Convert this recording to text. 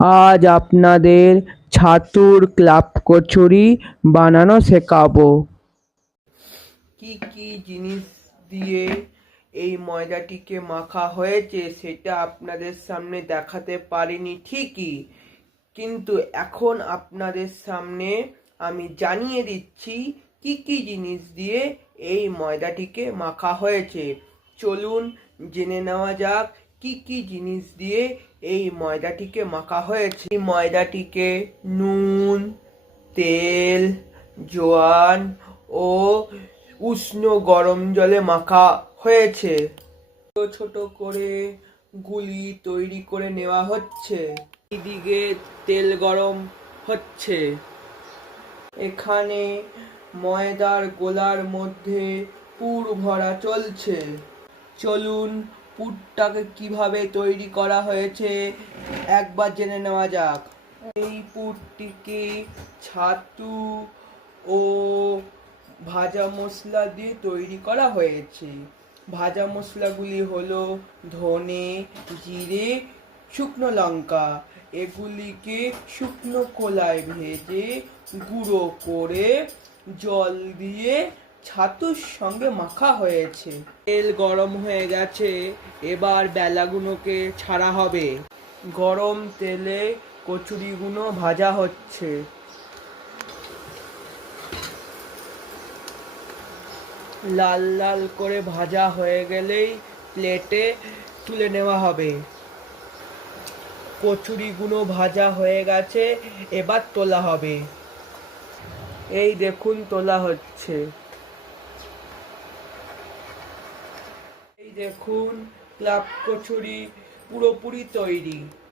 আজ আপনাদের ছাতুর ক্লাব কচুরি বানানো শেখাবো। কি কি জিনিস দিয়ে এই ময়দাটিকে মাখা হয়েছে সেটা আপনাদের সামনে দেখাতে পারিনি ঠিকই, কিন্তু এখন আপনাদের সামনে আমি জানিয়ে দিচ্ছি কি কি জিনিস দিয়ে এই ময়দাটিকে মাখা হয়েছে। চলুন জেনে নেওয়া যাক কি কি জিনিস দিয়ে এই ময়দাটিকে মাখা হয়েছে? এই ময়দাটিকে নুন, তেল, জোয়ান ও উষ্ণ গরম জলে মাখা হয়েছে। ছোট ছোট করে গুলি তৈরি করে নেওয়া হচ্ছে। এদিকে তেল গরম হচ্ছে। এখানে ময়দার গোলার মধ্যে পুর ভরা চলছে। চলুন পুরটাকে কীভাবে তৈরি করা হয়েছে, একবার জেনে নেওয়া যাক। এই পুরটিকে ছাতু ও ভাজা মশলা দিয়ে তৈরি করা হয়েছে। ভাজা মশলাগুলি হলো ধনে, জিরে, শুকনো লঙ্কা। এগুলিকে শুকনো খোলায় ভেজে গুঁড়ো করে জল দিয়ে ছাতুর সঙ্গে মাখা হয়েছে। তেল গরম হয়ে গেছে, এবার বেলাগুলোকে ছাড়া হবে। গরম তেলে কচুরিগুলো ভাজা হচ্ছে। লাল লাল করে ভাজা হয়ে গেলেই প্লেটে তুলে নেওয়া হবে। কচুরিগুলো ভাজা হয়ে গেছে, এবার তোলা হবে। এই দেখুন, তোলা হচ্ছে। দেখুন ক্লাব কচুরি পুরোপুরি তৈরি।